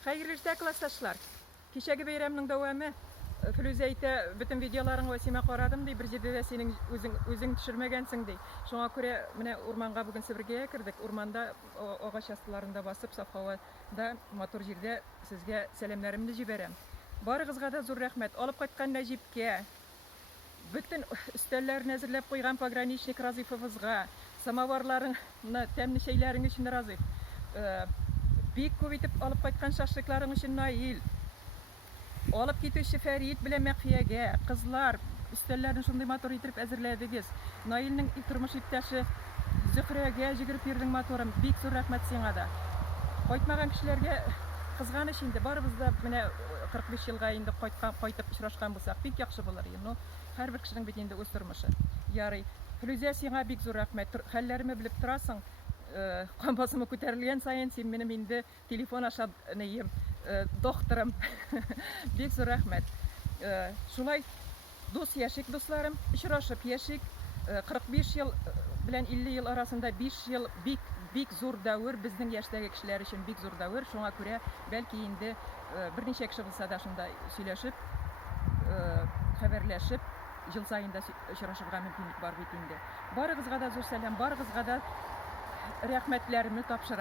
Xayrlı işler klassdaşlar. Kişegi beyramның dawamı. Firuze әйтә, bütün videolaryň Васима карадым ди, bir җирдә синең үзең төшермәгәнсең ди. Шуңа күрә менә урманга бүген Себергә кирдек. Урманда агач астыларында басып, саф һавада мотор җирдә сезгә сәламнәремне җибәрәм. Барыгызга да зур рәхмәт. Алып кайткан Нәҗипкә, bütün өстәлләрне әзерләп куйган пограничник Разыйфовызга, самоварларыңны, тәмле чәйләрең өчен Разыйф. Бик күп итеп алып кайткан шашлыкларың өчен Наил. Алып китүче Фәрит белән Мәхфиягә, кызлар, өстәлләрне шундый мотор итеп әзерләдегез. Наилнең тормыш иптәше Зөһрәгә җигереп бирдең моторым. Бик зур рәхмәт сиңа да. Кайтмаган кешеләргә кызганыч инде. Барыбыз да менә 45 елга инде кайтып очрашкан булсак, бик яхшы булыр иде. Ну, һәрбер кешенең бит инде үз тормышы. Ярый. Фирүзә, сиңа бик зур рәхмәт. Хәлләремне белеп торасың. Кан басымы күтәрелгән саен син минем инде телефон аша докторым. Бик зур рәхмәт. Шулай дус яшик, дусларым, очрашып яшик. 45 ел белән 50 ел арасында 5 ел бик зур дәвр, безнең яшьтәге кешеләр өчен бик зур дәвр. Шуңа күрә бәлки инде берничә кеше булса да шунда сөйләшеп, хәбәрләшеп, ел саен да очрашырга мөмкинлек бар бит инде. Барыгызга да зур сәлам, барыгызга да рәхмәтләремне тапшырам.